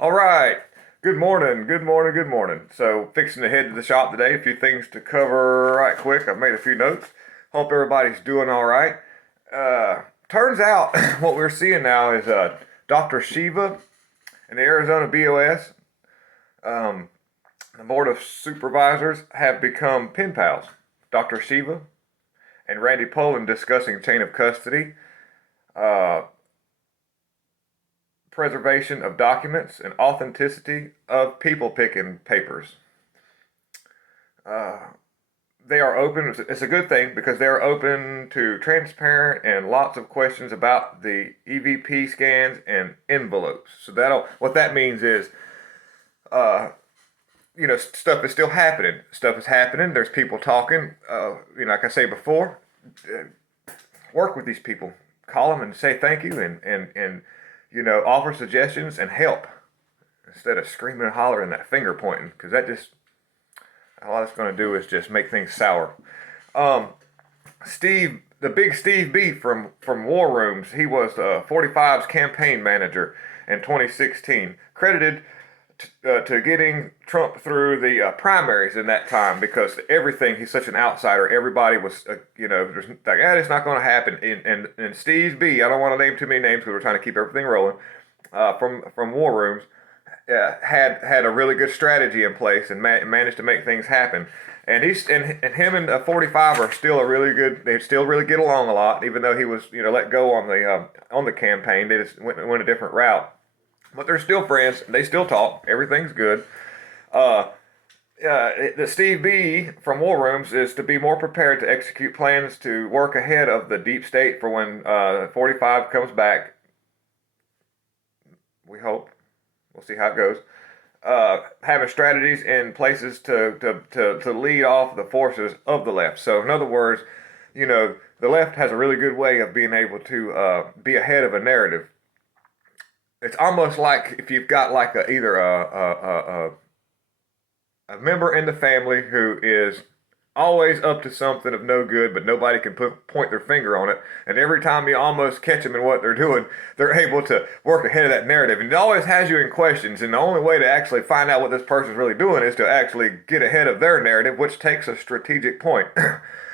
All right. Good morning. Good morning. Good morning. So, fixing to head to the shop today. A few things to cover right quick. I've made a few notes. Hope everybody's doing all right. Turns out what we're seeing now is Dr. Shiva and the Arizona BOS. Um, the Board of Supervisors have become pen pals. Dr. Shiva and Randy Poland discussing chain of custody, uh, preservation of documents, and authenticity of people picking papers. Uh, they are open. It's a good thing because they're open to transparent and lots of questions about the EVP scans and envelopes. So that'll what that means is, uh, stuff is still happening. Stuff is happening. There's people talking. Like I say before, work with these people. Call them and say thank you and offer suggestions and help instead of screaming and hollering that finger pointing because that just all it's going to do is just make things sour. Um, the big Steve B from War Rooms, he was 45's campaign manager in 2016, credited to getting Trump through the primaries in that time because everything, he's such an outsider. Everybody was, there's like, it's not going to happen. And Steve B, I don't want to name too many names because we're trying to keep everything rolling, from War Rooms, had a really good strategy in place and managed to make things happen. And him and 45 are still a really good. They still really get along a lot, even though he was let go on the campaign. They just went a different route, but they're still friends. They still talk. Everything's good. Uh, the Steve B from War Rooms is to be more prepared to execute plans to work ahead of the deep state for when 45 comes back. We hope. We'll see how it goes. Having strategies in places to lead off the forces of the left. So, in other words, the left has a really good way of being able to be ahead of a narrative. It's almost like if you've got like either a member in the family who is always up to something of no good, but nobody can point their finger on it. And every time you almost catch them in what they're doing, they're able to work ahead of that narrative. And it always has you in questions. And the only way to actually find out what this person's really doing is to actually get ahead of their narrative, which takes a strategic point.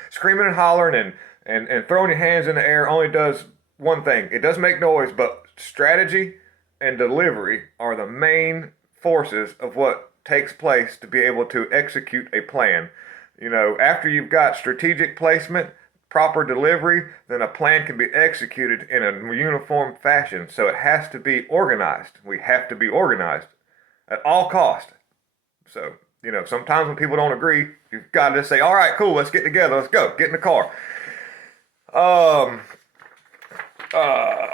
Screaming and hollering and throwing your hands in the air only does one thing. It does make noise, but strategy and delivery are the main forces of what takes place to be able to execute a plan. After you've got strategic placement, proper delivery, then a plan can be executed in a uniform fashion. So it has to be organized. We have to be organized at all cost. So, sometimes when people don't agree, you've got to just say, all right, cool, let's get together. Let's go. Get in the car. Um, uh,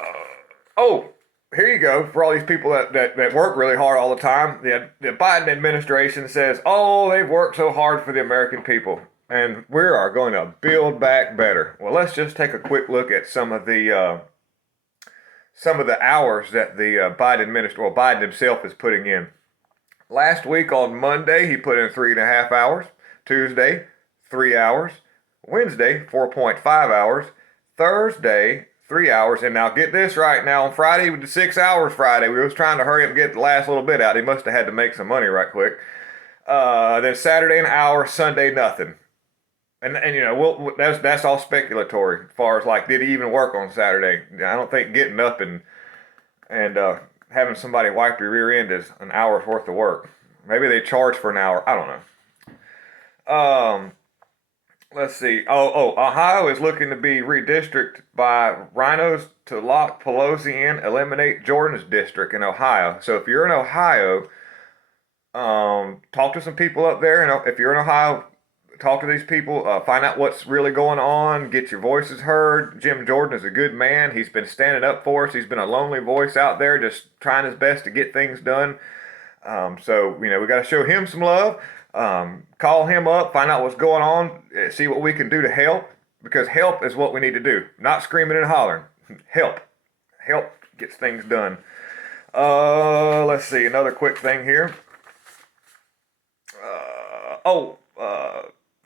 oh, here you go for all these people that work really hard all the time. The Biden administration says, oh, they've worked so hard for the American people, and we are going to build back better. Well, let's just take a quick look at some of the hours that the Biden himself is putting in. Last week on Monday, he put in 3.5 hours. Tuesday, 3 hours. Wednesday, 4.5 hours. Thursday, 3 hours. And now get this right. Now on Friday, we did 6 hours Friday. We was trying to hurry up and get the last little bit out. He must have had to make some money right quick. Then Saturday, an hour. Sunday, nothing. And that's all speculatory as far as like, did he even work on Saturday? I don't think getting up and having somebody wipe your rear end is an hour's worth of work. Maybe they charge for an hour. I don't know. Let's see. Ohio is looking to be redistricted by rhinos to lock Pelosi in, eliminate Jordan's district in Ohio. So if you're in Ohio, talk to some people up there. And if you're in Ohio, talk to these people. Find out what's really going on. Get your voices heard. Jim Jordan is a good man. He's been standing up for us. He's been a lonely voice out there, just trying his best to get things done. So we got to show him some love. Call him up, find out what's going on, see what we can do to help, because help is what we need to do, not screaming and hollering. Help gets things done. Let's see, another quick thing here.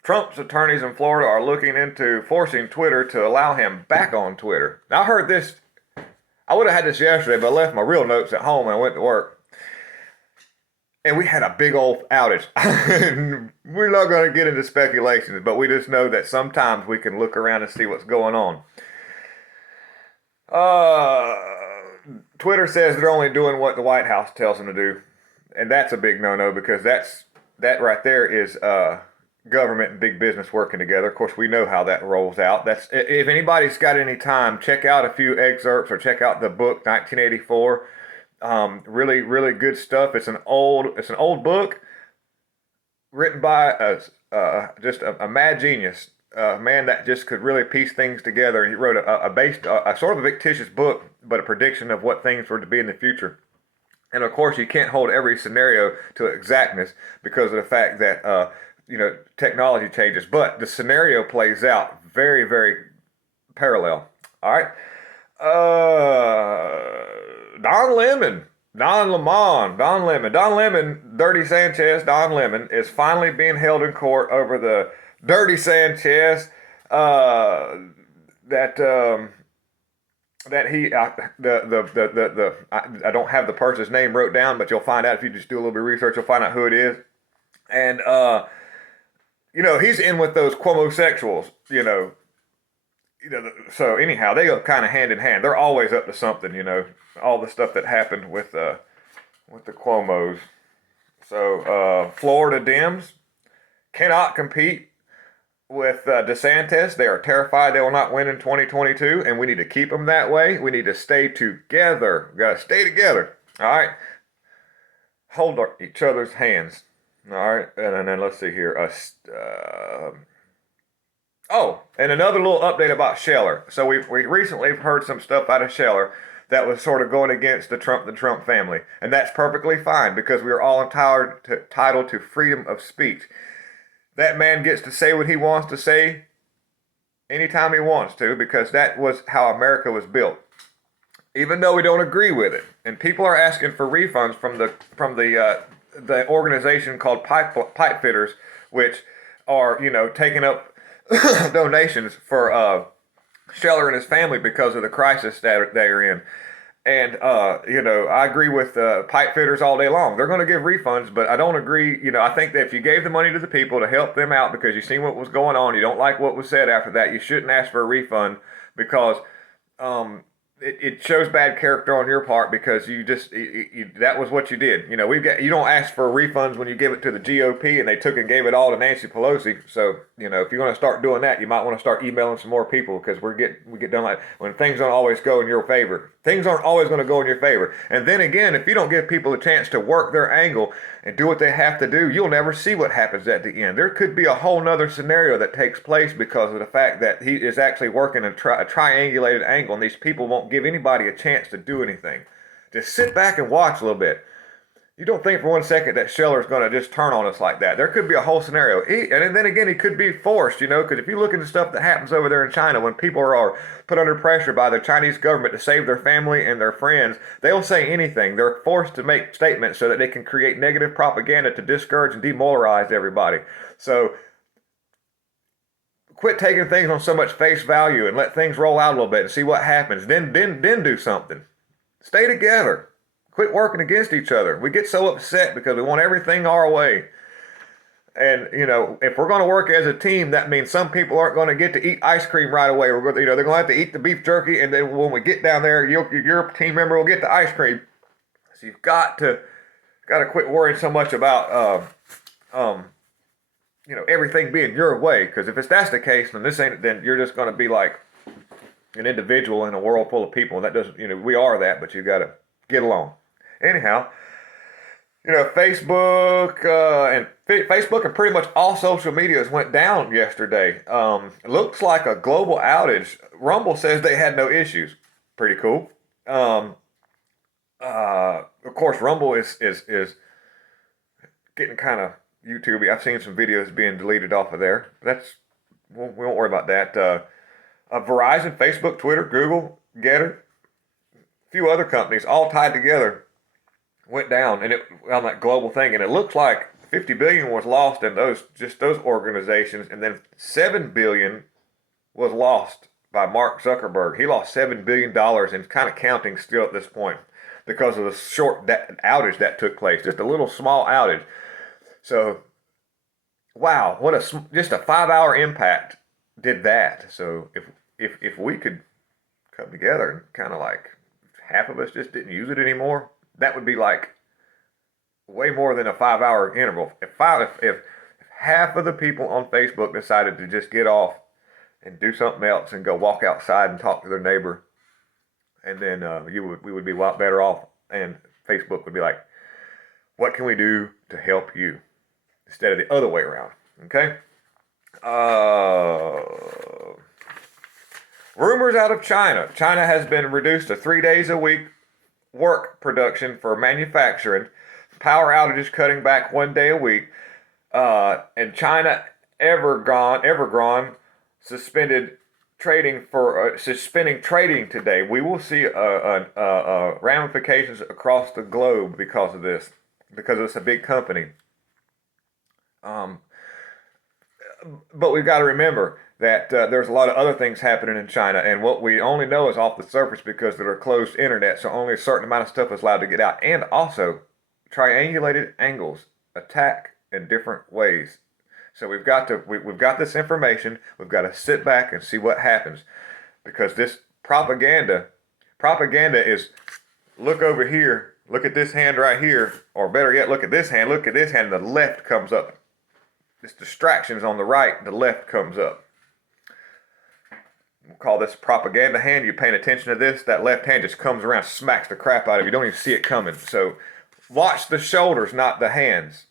Trump's attorneys in Florida are looking into forcing Twitter to allow him back on Twitter. Now, I heard this, I would have had this yesterday, but I left my real notes at home and I went to work. and we had a big old outage. We're not going to get into speculations, but we just know that sometimes we can look around and see what's going on. Uh, Twitter says they're only doing what the White House tells them to do, and that's a big no-no because that right there is government and big business working together. Of course, we know how that rolls out. That's if anybody's got any time, check out a few excerpts or check out the book 1984. Really, really good stuff. It's an old book written by just a mad genius, a man that just could really piece things together. And he wrote a sort of a fictitious book, but a prediction of what things were to be in the future. And of course, you can't hold every scenario to exactness because of the fact that technology changes. But the scenario plays out very, very parallel. All right. Don Lemon, Don Lemon, Dirty Sanchez, Don Lemon is finally being held in court over the Dirty Sanchez that that he I don't have the person's name wrote down, but you'll find out if you just do a little bit of research. You'll find out who it is, and he's in with those Cuomo-sexuals, so anyhow, they go kind of hand in hand. They're always up to something, all the stuff that happened with the Cuomos. So Florida Dems cannot compete with DeSantis. They are terrified they will not win in 2022, and we need to keep them that way. We need to stay together. We got to stay together. All right. Hold each other's hands. All right, and then let's see here. And another little update about Scheller. So we recently heard some stuff out of Scheller that was sort of going against the Trump family, and that's perfectly fine because we are all entitled to freedom of speech. That man gets to say what he wants to say anytime he wants to because that was how America was built. Even though we don't agree with it, and people are asking for refunds from the organization called Pipe Fitters, which are taking up donations for Scheller and his family because of the crisis that they're in. And I agree with pipe fitters all day long. They're going to give refunds, but I don't agree. I think that if you gave the money to the people to help them out because you seen what was going on, you don't like what was said after that, you shouldn't ask for a refund because it shows bad character on your part because you just that was what you did. You don't ask for refunds when you give it to the GOP and they took and gave it all to Nancy Pelosi. So if you're going to start doing that, you might want to start emailing some more people because we get done like when things don't always go in your favor. Things aren't always going to go in your favor. And then again, if you don't give people a chance to work their angle and do what they have to do, you'll never see what happens at the end. There could be a whole nother scenario that takes place because of the fact that he is actually working a triangulated angle and these people won't give anybody a chance to do anything. Just sit back and watch a little bit. You don't think for one second that Scheller's going to just turn on us like that. There could be a whole scenario. And then again, he could be forced, because if you look into stuff that happens over there in China, when people are put under pressure by the Chinese government to save their family and their friends, they'll say anything. They're forced to make statements so that they can create negative propaganda to discourage and demoralize everybody. So quit taking things on so much face value and let things roll out a little bit and see what happens. Then do something. Stay together. Quit working against each other. We get so upset because we want everything our way. And, if we're going to work as a team, that means some people aren't going to get to eat ice cream right away. They're going to have to eat the beef jerky, and then when we get down there, your team member will get the ice cream. So you've got to quit worrying so much about, everything being your way. Because if that's the case, then you're just going to be like an individual in a world full of people. And that doesn't, we are that, but you got to get along. Anyhow, Facebook and pretty much all social medias went down yesterday. It looks like a global outage. Rumble says they had no issues. Pretty cool. Of course, Rumble is getting kind of YouTubey. I've seen some videos being deleted off of there. We won't worry about that. Verizon, Facebook, Twitter, Google, Getter, a few other companies all tied together went down on that global thing, and it looks like 50 billion was lost in those organizations, and then 7 billion was lost by Mark Zuckerberg. He lost $7 billion and kind of counting still at this point. because of the short outage that took place, just a little small outage. So, wow, what just a 5 hour impact did that. So if we could come together and kind of like half of us just didn't use it anymore, that would be like way more than a 5 hour interval. If half of the people on Facebook decided to just get off and do something else and go walk outside and talk to their neighbor, and then we would be a lot better off. And Facebook would be like, what can we do to help you? Instead of the other way around. Okay? Rumors out of China. China has been reduced to 3 days a week work production for manufacturing. Power outages cutting back 1 day a week. And China Evergrande suspending trading today. We will see ramifications across the globe because of this, because it's a big company. But we've got to remember that there's a lot of other things happening in China, and what we only know is off the surface because they're a closed internet, so only a certain amount of stuff is allowed to get out. And also, triangulated angles attack in different ways. So we've got this information. We've got to sit back and see what happens, because this propaganda is, look over here, look at this hand right here, or better yet, look at this hand, and the left comes up. This distraction is on the right, the left comes up. We'll call this propaganda hand. You're paying attention to this, that left hand just comes around, smacks the crap out of you. You don't even see it coming. So watch the shoulders, not the hands.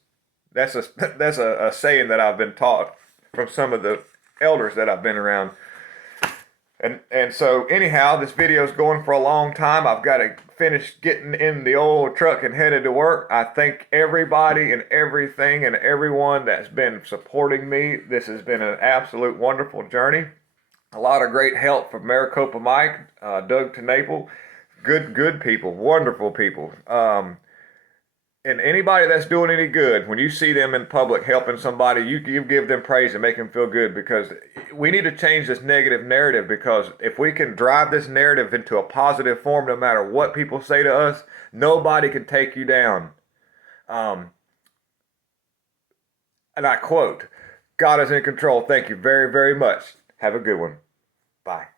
That's a saying that I've been taught from some of the elders that I've been around. And so anyhow, this video is going for a long time. I've got to finish getting in the old truck and headed to work. I thank everybody and everything and everyone that's been supporting me. This has been an absolute wonderful journey. A lot of great help from Maricopa Mike, Doug TeNapel. Good people, wonderful people. And anybody that's doing any good, when you see them in public helping somebody, you give them praise and make them feel good, because we need to change this negative narrative, because if we can drive this narrative into a positive form, no matter what people say to us, nobody can take you down. And I quote, God is in control. Thank you very, very much. Have a good one. Bye.